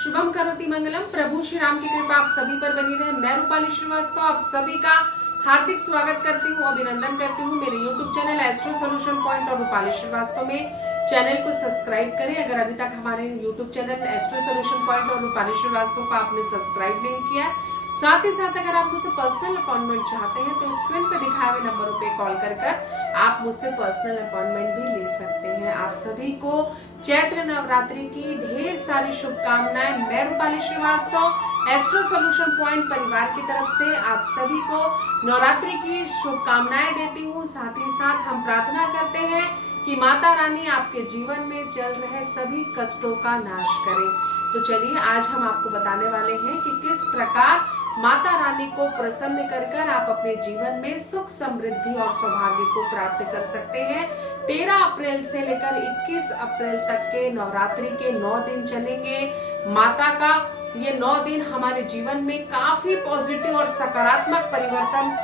शुभम करोति मंगलम। प्रभु श्री राम की कृपा आप सभी पर बनी रहे। मैं रूपाली श्रीवास्तव आप सभी का हार्दिक स्वागत करती हूँ, अभिनंदन करती हूँ मेरे YouTube channel astro solution point और रूपाली श्रीवास्तव में। चैनल को सब्सक्राइब करें अगर अभी तक हमारे YouTube channel astro solution point और रूपाली श्रीवास्तव को आपने सब्सक्राइब नहीं किया। साथ ही साथ अगर आप मुझसे पर्सनल अपॉइंटमेंट चाहते हैं तो स्क्रीन पे दिखाए हुए नंबरों पे कॉल कर आप मुझसे पर्सनल अपॉइंटमेंट भी ले सकते हैं। आप सभी को चैत्र नवरात्रि की ढेर सारी शुभकामनाएं। मैं Rupali Srivastava astro solution point परिवार की तरफ से आप सभी को नवरात्रि की शुभकामनाएं देती हूँ। साथ ही साथ हम प्रार्थना करते हैं कि माता रानी आपके जीवन में चल रहे सभी कष्टों का नाश करें। तो चलिए आज हम आपको बताने वाले हैं कि किस प्रकार माता रानी को प्रसन्न कर आप अपने जीवन में सुख समृद्धि और सौभाग्य को प्राप्त कर सकते हैं। 13 अप्रैल से लेकर 21 अप्रैल तक के नवरात्रि के 9 दिन चलेंगे। माता का ये 9 दिन हमारे जीवन में काफी पॉजिटिव और सकारात्मक परिवर्तन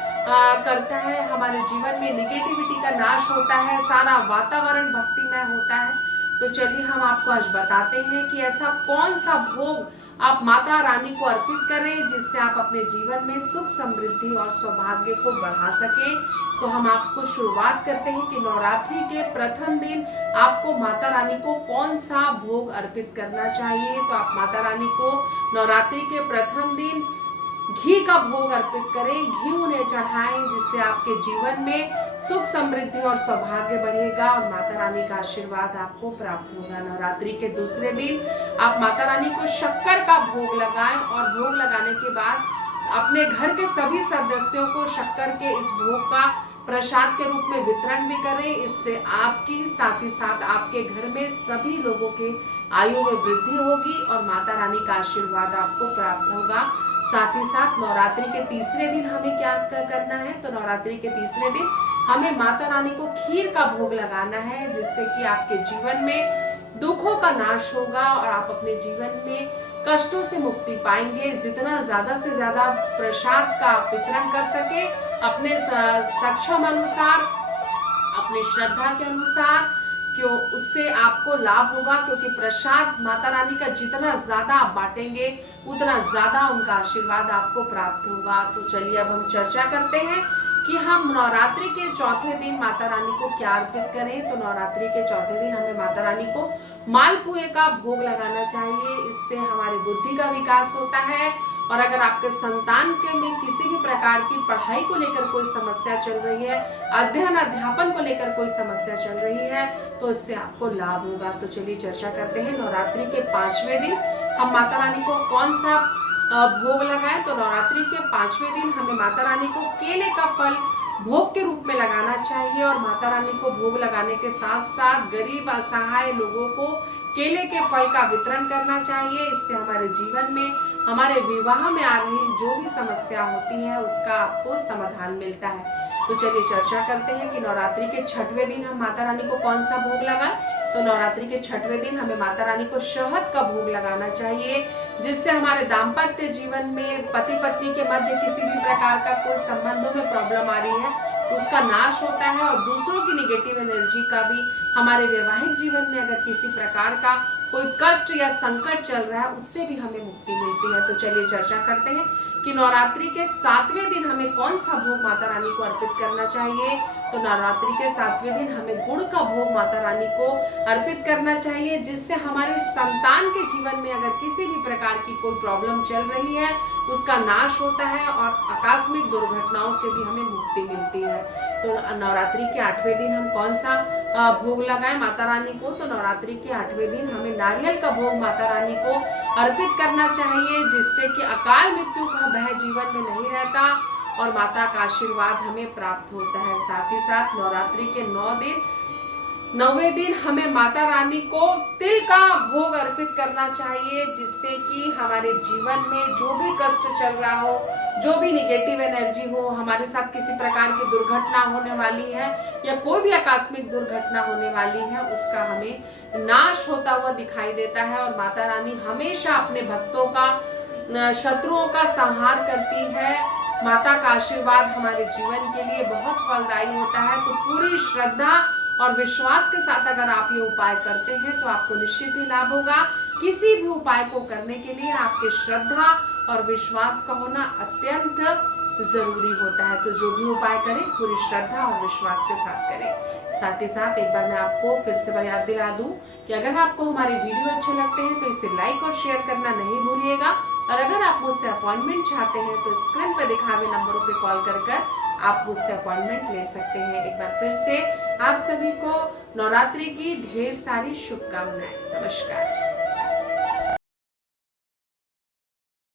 करता है। हमारे जीवन में निगेटिविटी का नाश होता है, सारा वातावरण भक्तिमय होता है। तो चलिए हम आपको आज बताते हैं कि ऐसा कौन सा भोग आप माता रानी को अर्पित करें जिससे आप अपने जीवन में सुख समृद्धि और सौभाग्य को बढ़ा सके। तो हम आपको शुरुआत करते हैं कि नवरात्रि के प्रथम दिन आपको माता रानी को कौन सा भोग अर्पित करना चाहिए। तो आप माता रानी को नवरात्रि के प्रथम दिन घी का भोग अर्पित करें, घी उन्हें चढ़ाएं जिससे आपके जीवन में सुख समृद्धि और सौभाग्य बढ़ेगा और माता रानी का आशीर्वाद आपको प्राप्त होगा। नवरात्रि के दूसरे दिन आप माता रानी को शक्कर का भोग लगाएं और भोग लगाने के बाद अपने घर के सभी सदस्यों को शक्कर के इस भोग का प्रसाद के रूप में वितरण भी करें। इससे आपकी साथ ही साथ आपके घर में सभी लोगों के आयु में वृद्धि होगी और माता रानी का आशीर्वाद आपको प्राप्त होगा। साथ ही साथ नवरात्रि के तीसरे दिन हमें क्या करना है, तो नवरात्रि के तीसरे दिन हमें माता रानी को खीर का भोग लगाना है जिससे कि आपके जीवन में दुखों का नाश होगा और आप अपने जीवन में कष्टों से मुक्ति पाएंगे। जितना ज्यादा से ज्यादा प्रसाद का वितरण कर सके अपने सक्षम अनुसार, अपने श्रद्धा के अनुसार, क्यों उससे आपको लाभ होगा, क्योंकि प्रसाद माता रानी का जितना ज्यादा आप बांटेंगे उतना ज्यादा उनका आशीर्वाद आपको प्राप्त होगा। तो चलिए अब हम चर्चा करते हैं कि हम नवरात्रि के चौथे दिन माता रानी को क्या अर्पित करें। तो नवरात्रि के चौथे दिन हमें माता रानी को मालपुए का भोग लगाना चाहिए। इससे हमारी बुद्धि का विकास होता है और अगर आपके संतान के में किसी भी प्रकार की पढ़ाई को लेकर कोई समस्या चल रही है, अध्ययन अध्यापन को लेकर कोई समस्या चल रही है, तो इससे आपको लाभ होगा। तो चलिए चर्चा करते हैं नवरात्रि के 5वें दिन हम माता रानी को कौन सा भोग लगाएं। तो नवरात्रि के 5वें दिन हमें माता रानी को केले का फल भोग के रूप में लगाना चाहिए और माता रानी को भोग लगाने के साथ साथ गरीब असहाय लोगों को केले के फल का वितरण करना चाहिए। इससे हमारे जीवन में, हमारे विवाह में आ रही जो भी समस्या होती है उसका आपको समाधान मिलता है। तो चलिए चर्चा करते हैं कि नवरात्रि के 6वें दिन हम माता रानी को कौन सा भोग लगाएं। तो नवरात्रि के 6वें दिन हमें माता रानी को शहद का भोग लगाना चाहिए जिससे हमारे दाम्पत्य जीवन में पति पत्नी के मध्य किसी भी प्रकार का कोई संबंधों में प्रॉब्लम आ रही है उसका नाश होता है और दूसरों की निगेटिव एनर्जी का भी, हमारे वैवाहिक जीवन में अगर किसी प्रकार का कोई कष्ट या संकट चल रहा है उससे भी हमें मुक्ति मिलती है। तो चलिए चर्चा करते हैं कि नवरात्रि के 7वें दिन हमें कौन सा भोग माता रानी को अर्पित करना चाहिए। तो नवरात्रि के 7वें दिन हमें गुड़ का भोग माता रानी को अर्पित करना चाहिए जिससे हमारे संतान के जीवन में अगर किसी भी प्रकार की कोई प्रॉब्लम चल रही है उसका नाश होता है और आकस्मिक दुर्घटनाओं से भी हमें मुक्ति मिलती है। तो नवरात्रि के 8वें दिन हम कौन सा भोग लगाएं माता रानी को। तो नवरात्रि के 8वें दिन हमें नारियल का भोग माता रानी को अर्पित करना चाहिए जिससे कि अकाल मृत्यु का भय जीवन में नहीं रहता और माता का आशीर्वाद हमें प्राप्त होता है। साथ ही साथ नवरात्रि के 9वें दिन हमें माता रानी को तिल का भोग अर्पित करना चाहिए जिससे कि हमारे जीवन में जो भी कष्ट चल रहा हो, जो भी निगेटिव एनर्जी हो, हमारे साथ किसी प्रकार की दुर्घटना होने वाली है या कोई भी आकस्मिक दुर्घटना होने वाली है उसका हमें नाश होता हुआ दिखाई देता है और माता रानी हमेशा अपने भक्तों का, शत्रुओं का संहार करती है। माता का आशीर्वाद हमारे जीवन के लिए बहुत फलदायी होता है। तो पूरी श्रद्धा और विश्वास के साथ अगर आप ये उपाय करते हैं तो आपको निश्चित ही लाभ होगा। किसी भी उपाय को करने के लिए आपके श्रद्धा और विश्वास का होना अत्यंत जरूरी होता है। तो जो भी उपाय करें पूरी श्रद्धा और विश्वास के साथ करें। साथ ही साथ एक बार मैं आपको फिर से याद दिला दूं कि अगर आपको हमारे वीडियो अच्छे लगते हैं तो इसे लाइक और शेयर करना नहीं भूलिएगा। और अगर आप मुझसे अपॉइंटमेंट चाहते हैं तो स्क्रीन पर दिखाए हुए नंबरों पर कॉल कर आप मुझसे अपॉइंटमेंट ले सकते हैं। एक बार फिर से आप सभी को नवरात्रि की ढेर सारी शुभकामनाएं। नमस्कार।